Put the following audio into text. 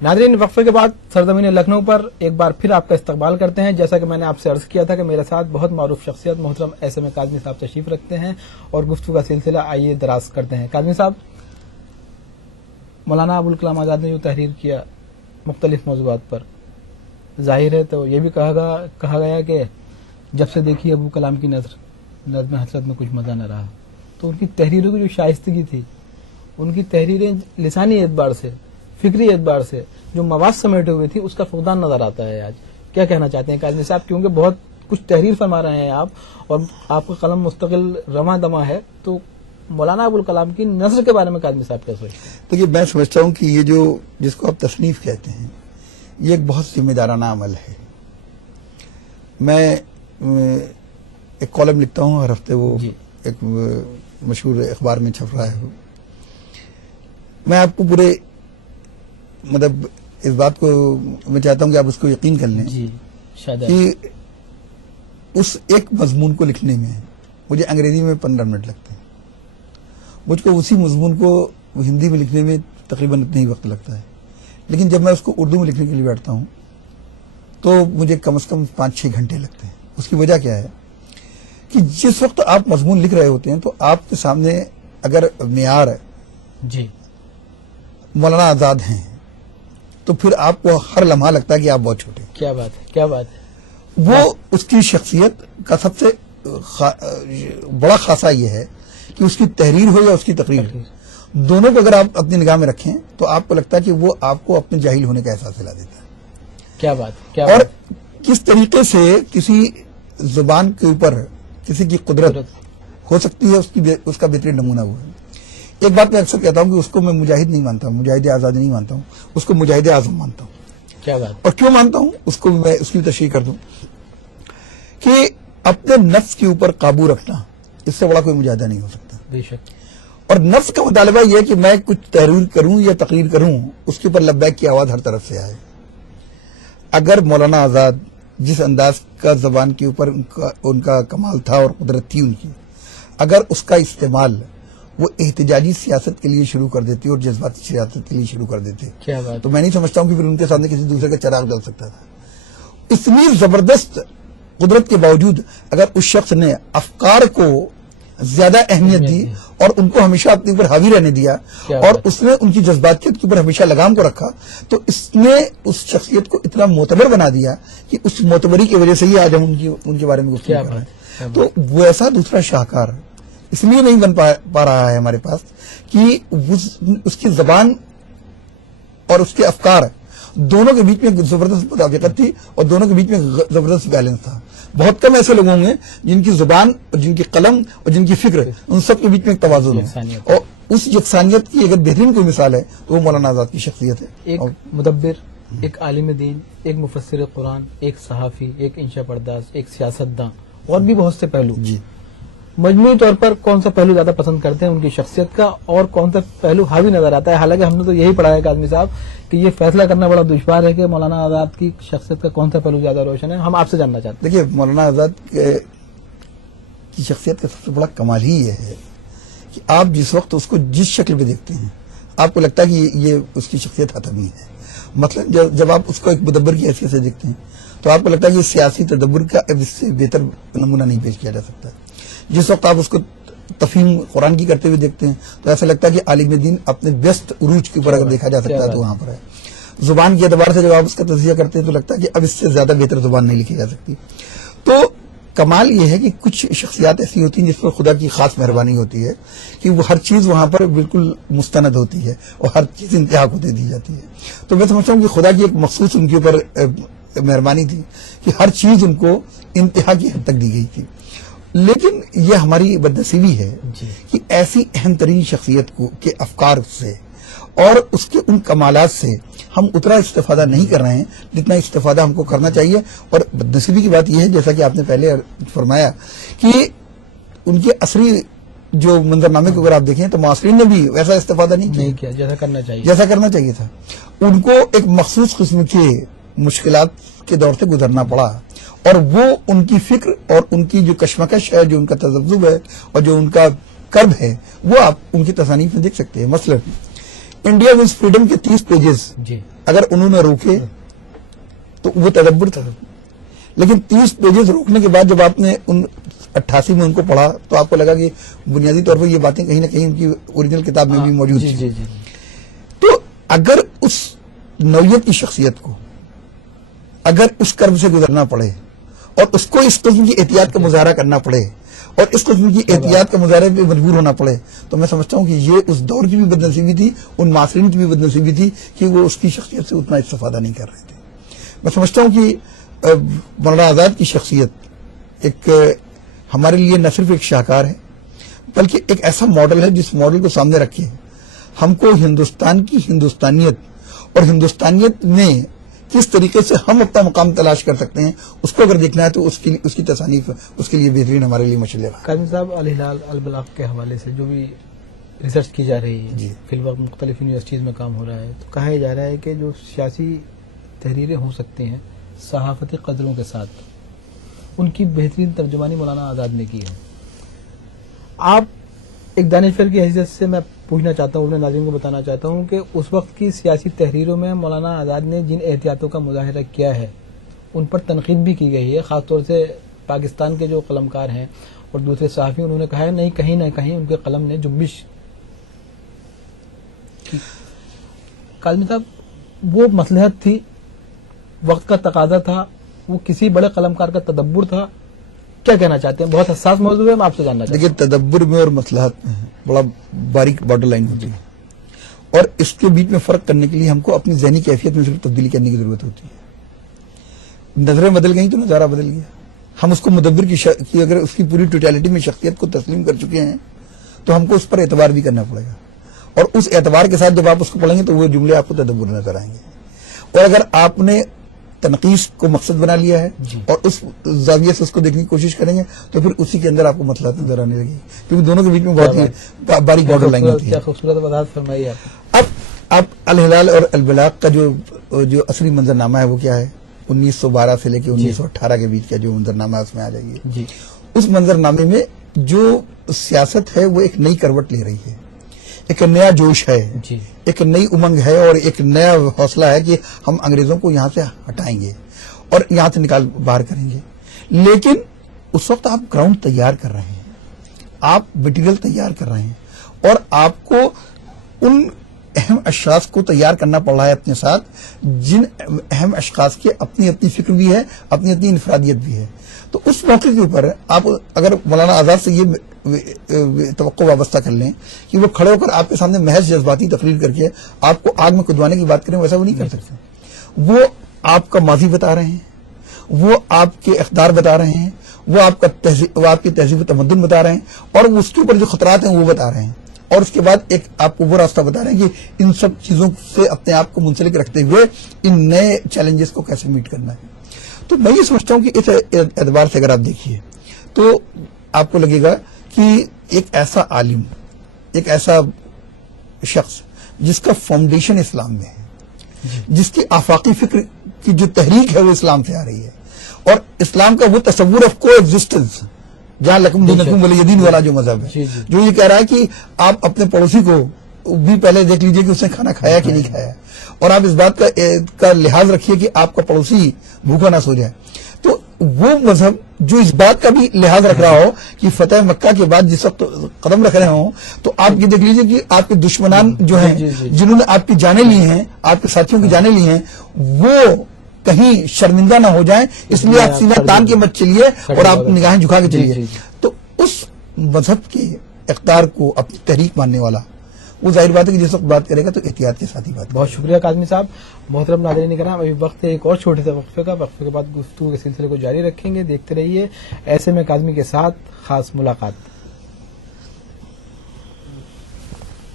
नाज़रीन, वक्फे के बाद सरजमीन लखनऊ पर एक बार फिर आपका इस्तकबाल करते हैं। जैसा कि मैंने आपसे अर्ज किया था कि मेरे साथ बहुत मारूफ शख्सियत मोहतरम एसएम काज़मी साहब तशरीफ रखते हैं और गुफ्तगू का सिलसिला आइए दराज करते हैं। काज़मी साहब, मौलाना अबुल कलाम आज़ाद ने जो तहरीर किया मुख्तलिफ मौज़ूआत पर, जाहिर है तो ये भी कहा गया कि जब से देखी अबू कलाम की नज़्म हसरत में कुछ मज़ा न रहा। तो उनकी तहरीरों की जो शाइस्तगी थी, उनकी तहरीरें लिसानी एतबार से, फिक्री एतबार से जो मवाद समेटे हुए थी, उसका फुकदान नजर आता है आज। क्या कहना चाहते हैं काज़मी साहब, क्योंकि बहुत कुछ तहरीर फरमा रहे हैं आप और आपका कलम मुस्तकिल रवा दमा है, तो मौलाना अबुल कलाम की नज़र के बारे में काज़मी साहब क्या सोचते हैं? देखिए, मैं समझता हूँ कि ये जो जिसको आप तसनीफ कहते हैं, ये एक बहुत जिम्मेदाराना अमल है। मैं एक कॉलम लिखता हूँ हर हफ्ते, वो एक मशहूर अखबार में छप रहा है। मैं आपको पूरे मतलब इस बात को मैं चाहता हूं कि आप उसको यकीन कर लें कि उस एक मजमून को लिखने में मुझे अंग्रेजी में 15 मिनट लगते हैं, मुझको उसी मजमून को हिंदी में लिखने में तकरीबन इतना ही वक्त लगता है। लेकिन जब मैं उसको उर्दू में लिखने के लिए बैठता हूं तो मुझे कम से कम 5-6 घंटे लगते हैं। उसकी वजह क्या है कि जिस वक्त आप मजमून लिख रहे होते हैं तो आपके सामने अगर मियार मौलाना आजाद हैं तो फिर आपको हर लम्हा लगता है कि आप बहुत छोटे। क्या बात है, क्या बात है। वो उसकी शख्सियत का सबसे बड़ा खासा ये है कि उसकी तहरीर हो या उसकी तकरीर, दोनों को अगर आप अपनी निगाह में रखें तो आपको लगता है कि वो आपको अपने जाहिल होने का एहसास दिला देता है। क्या बात, क्या और बात। किस तरीके से किसी जुबान के ऊपर किसी की कुदरत हो सकती है, उसका बेहतरीन नमूना हुआ है। एक बात मैं अक्सर कहता हूं कि उसको मैं मुजाहिद नहीं मानता हूं, मुजाहिद आजाद नहीं मानता हूं, उसको मुजाहिद आजम मानता हूं। क्या बात। और क्यों मानता हूं उसको भी मैं उसकी तशरीह कर दूं कि अपने नफ्स के ऊपर काबू रखना, इससे बड़ा कोई मुजाहिदा नहीं हो सकता। बेशक। और नफ्स का मुतालबा यह है कि मैं कुछ तहरीर करूं या तकरीर करूं, उसके ऊपर लब्बैक की आवाज हर तरफ से आए। अगर मौलाना आजाद जिस अंदाज का जबान के ऊपर उनका कमाल था और कुदरत थी उनकी, अगर उसका इस्तेमाल वो एहतिजाजी सियासत के लिए शुरू कर देते और जज्बाती सियासत के लिए शुरू कर देते, क्या बात। तो मैं नहीं समझता हूं कि फिर उनके सामने किसी दूसरे का चिराग जल सकता था। इतनी जबरदस्त कुदरत के बावजूद अगर उस शख्स ने अफकार को ज्यादा अहमियत दी और उनको हमेशा अपने ऊपर हावी रहने दिया और उसने उनकी जज्बातियत के ऊपर हमेशा लगाम को रखा, तो इसने उस शख्सियत को इतना मोतबर बना दिया कि उस मोतबरी की वजह से ही आज हम उनके बारे में गुफ्तगू कर रहे हैं। तो वैसा दूसरा शाहकार इसलिए नहीं बन पा रहा है हमारे पास कि उसकी जबान और उसके अफकार दोनों के बीच में जबरदस्त मुताबिकत थी और दोनों के बीच में जबरदस्त बैलेंस था। बहुत कम ऐसे लोग होंगे जिनकी जुबान और जिनकी कलम और जिनकी फिक्र, उन सब के बीच में एक तवाज़ुन है। और उस यकसानियत की अगर बेहतरीन कोई मिसाल है तो वो मौलाना आजाद की शख्सियत है। एक मुदब्बिर, एक आलिम दीन, एक मुफस्सिर कुरान, एक सहाफ़ी, एक इंशा पर्दास, एक सियासतदान और भी बहुत से पहलू। जी, मजमूई तौर पर कौन सा पहलू ज्यादा पसंद करते हैं उनकी शख्सियत का और कौन सा पहलू हावी नजर आता है? हालांकि हमने तो यही पढ़ा है काज़मी साहब कि ये फैसला करना बड़ा दुश्वार है कि मौलाना आजाद की शख्सियत का कौन सा पहलू ज्यादा रोशन है। हम आपसे जानना चाहते हैं। देखिए, मौलाना आजाद की शख्सियत का सबसे बड़ा कमाल ही यह है कि आप जिस वक्त उसको जिस शक्ल में देखते हैं आपको लगता है कि ये उसकी शख्सियत हतमी है। मतलब जब आप उसको एक मुदब्बर की हैसियत से देखते हैं तो आपको लगता है कि सियासी तदब्बर का इससे बेहतर नमूना नहीं पेश किया जा सकता। जिस वक्त आप उसको तफहीम कुरान की करते हुए देखते हैं तो ऐसा लगता है कि आलिम दीन अपने व्यस्त उरूज के ऊपर अगर देखा जा सकता है तो वहां पर है। जुबान के एतबार से जब आप उसका तज़किया करते हैं तो लगता है कि अब इससे ज्यादा बेहतर जुबान नहीं लिखी जा सकती। तो कमाल ये है कि कुछ शख्सियात ऐसी होती हैं जिस पर खुदा की खास मेहरबानी होती है कि वो हर चीज वहां पर बिल्कुल मुस्तनद होती है और हर चीज इंतहा को दे दी जाती है। तो मैं समझता हूँ कि खुदा की एक मखसूस उनके ऊपर मेहरबानी थी कि हर चीज उनको इंतहा की हद तक दी गई थी। लेकिन ये हमारी बदनसीबी है कि ऐसी अहम तरीन शख्सियत को के अफकार से और उसके उन कमालात से हम उतना इस्तेफादा नहीं कर रहे हैं जितना इस्तेफादा हमको करना चाहिए। और बदनसीबी की बात यह है, जैसा कि आपने पहले फरमाया, कि उनके असली जो मंजरनामे को अगर आप देखें तो मासरीन ने भी वैसा इस्तेफादा नहीं किया जैसा करना चाहिए था। उनको एक मखसूस किस्म के मुश्किलात के दौर से गुजरना पड़ा और वो उनकी फिक्र और उनकी जो कश्मकश है, जो उनका तजब्जुब है और जो उनका कर्ब है, वो आप उनकी तसानीफ में देख सकते हैं। मसलन इंडिया विज फ्रीडम के 30 पेजेस اگر انہوں نے روکے تو وہ تدبر تھا، لیکن 30 پیجز روکنے کے بعد جب آپ نے ان 88 میں ان کو پڑھا تو آپ کو لگا کہ بنیادی طور پر یہ باتیں کہیں نہ کہیں ان کی اوریجنل کتاب میں بھی موجود تھی. تو اگر اس نوعیت کی شخصیت کو اگر اس کرب سے گزرنا پڑے اور اس کو اس قسم کی احتیاط کا مظاہرہ کرنا پڑے اور اس قسم کی احتیاط کا مظاہرے پہ مجبور ہونا پڑے، تو میں سمجھتا ہوں کہ یہ اس دور کی بھی بدنصیبی تھی، ان معاصرین کی بھی بدنصیبی تھی کہ وہ اس کی شخصیت سے اتنا استفادہ نہیں کر رہے تھے. میں سمجھتا ہوں کہ مولانا آزاد کی شخصیت ایک ہمارے لیے نہ صرف ایک شاہکار ہے بلکہ ایک ایسا ماڈل ہے جس ماڈل کو سامنے رکھے ہم کو ہندوستان کی ہندوستانیت اور ہندوستانیت میں کس طریقے سے ہم اپنا مقام تلاش کر سکتے ہیں اس کو اگر دیکھنا ہے تو اس کی تصانیف اس کے لیے بہترین ہمارے لیے مشعل ہے. قاضی صاحب، الہلال البلاغ کے حوالے سے جو بھی ریسرچ کی جا رہی ہے، فی الوقت مختلف یونیورسٹیز میں کام ہو رہا ہے، تو کہا جا رہا ہے کہ جو سیاسی تحریریں ہو سکتی ہیں صحافتی قدروں کے ساتھ، ان کی بہترین ترجمانی مولانا آزاد نے کی ہے. آپ ایک دانشور کی حیثیت سے میں پوچھنا چاہتا ہوں، اپنے ناظرین کو بتانا چاہتا ہوں کہ اس وقت کی سیاسی تحریروں میں مولانا آزاد نے جن احتیاطوں کا مظاہرہ کیا ہے ان پر تنقید بھی کی گئی ہے، خاص طور سے پاکستان کے جو قلمکار ہیں اور دوسرے صحافی، انہوں نے کہا ہے نہیں کہیں نہ کہیں ان کے قلم نے جنبش کی. کاظمی صاحب، وہ مصلحت تھی، وقت کا تقاضا تھا، وہ کسی بڑے قلمکار کا تدبر تھا؟ کیا کہنا چاہتے ہیں؟ بہت حساس موضوع ہے، میں آپ سے جاننا چاہتا ہوں. دیکھیے، تدبر میں اور مصلحت میں بڑا باریک بارڈر لائن ہوتی ہے اور اس کے بیچ میں فرق کرنے کے لیے ہم کو اپنی ذہنی کیفیت میں صرف تبدیلی کرنے کی ضرورت ہوتی ہے. نظریں بدل گئیں تو نظارہ بدل گیا. ہم اس کو مدبر کی اگر اس کی پوری ٹوٹیلٹی میں شخصیت کو تسلیم کر چکے ہیں تو ہم کو اس پر اعتبار بھی کرنا پڑے گا، اور اس اعتبار کے ساتھ جب آپ اس کو پڑھیں گے تو وہ جملے آپ کو تدبر نظر آئیں گے. اور اگر آپ نے تنقید کو مقصد بنا لیا ہے اور اس زاویے سے اس کو دیکھنے کی کوشش کریں گے تو پھر اسی کے اندر آپ کو مطلب نظر آنے لگے گی، کیونکہ دونوں کے بیچ میں بہت ہی باریک بارڈر لائن ہوتی ہے. کیا خوبصورت وضاحت فرمائی آپ. اب الہلال اور البلاغ کا جو اصلی منظرنامہ ہے وہ کیا ہے؟ 1912 سے لے کے 1918 کے بیچ کا جو منظرنامہ ہے اس میں آ جائیے. جی، اس منظرنامے میں جو سیاست ہے وہ ایک نئی کروٹ لے رہی ہے، ایک نیا جوش ہے، جی، ایک نئی امنگ ہے اور ایک نیا حوصلہ ہے کہ ہم انگریزوں کو یہاں سے ہٹائیں گے اور یہاں سے نکال باہر کریں گے. لیکن اس وقت آپ گراؤنڈ تیار کر رہے ہیں، آپ مٹیریل تیار کر رہے ہیں اور آپ کو ان اہم اشخاص کو تیار کرنا پڑ رہا ہے اپنے ساتھ، جن اہم اشخاص کی اپنی اپنی فکر بھی ہے، اپنی اپنی انفرادیت بھی ہے. تو اس موقع کے اوپر آپ اگر مولانا آزاد سے یہ توقع وابستہ کر لیں کہ وہ کھڑے ہو کر آپ کے سامنے محض جذباتی تقریر کر کے آپ کو آگ میں کدوانے کی بات کریں، ویسا وہ نہیں کر سکتے. وہ آپ کا ماضی بتا رہے ہیں، وہ آپ کے اقدار بتا رہے ہیں، وہ آپ کی تہذیب و تمدن بتا رہے ہیں اور اس کے اوپر جو خطرات ہیں وہ بتا رہے ہیں، اور اس کے بعد ایک آپ کو وہ راستہ بتا رہے ہیں کہ ان سب چیزوں سے اپنے آپ کو منسلک رکھتے ہوئے ان نئے چیلنجز کو کیسے میٹ کرنا ہے. تو میں یہ سمجھتا ہوں کہ اس اعتبار سے اگر آپ دیکھیے تو آپ کو لگے گا کہ ایک ایسا عالم، ایک ایسا شخص جس کا فاؤنڈیشن اسلام میں ہے، جس کی آفاقی فکر کی جو تحریک ہے وہ اسلام سے آ رہی ہے، اور اسلام کا وہ تصور آف کو ایگزسٹنس جہاں لکم دینکم ولی دین والا جو مذہب ہے، جو یہ کہہ رہا ہے کہ آپ اپنے پڑوسی کو بھی پہلے دیکھ لیجئے کہ اس نے کھانا کھایا کہ نہیں کھایا، اور آپ اس بات کا لحاظ رکھیے کہ آپ کا پڑوسی بھوکا نہ سو جائے. تو وہ مذہب جو اس بات کا بھی لحاظ رکھ رہا ہو کہ فتح مکہ کے بعد جس وقت قدم رکھ رہے ہوں تو آپ یہ دیکھ لیجئے کہ آپ کے دشمنان جو ہیں جنہوں نے آپ کی جانیں لی ہیں، آپ کے ساتھیوں کی جانیں لی ہیں، وہ کہیں شرمندہ نہ ہو جائیں، اس لیے آپ سینہ تان کے مت چلیے اور آپ نگاہیں جھکا کے چلیے. تو اس مذہب کے اقدار کو اپنی تحریک ماننے والا وہ ظاہر بات ہے کہ جس وقت بات کرے گا تو احتیاط کے ساتھ ہی بات. بہت شکریہ کاظمی صاحب. محترم ناظرین کرام، ابھی وقت ہے ایک اور چھوٹے سے وقفے کا. وقفے کے بعد گفتگو کے سلسلے کو جاری رکھیں گے. دیکھتے رہیے ایسے میں کاظمی کے ساتھ خاص ملاقات.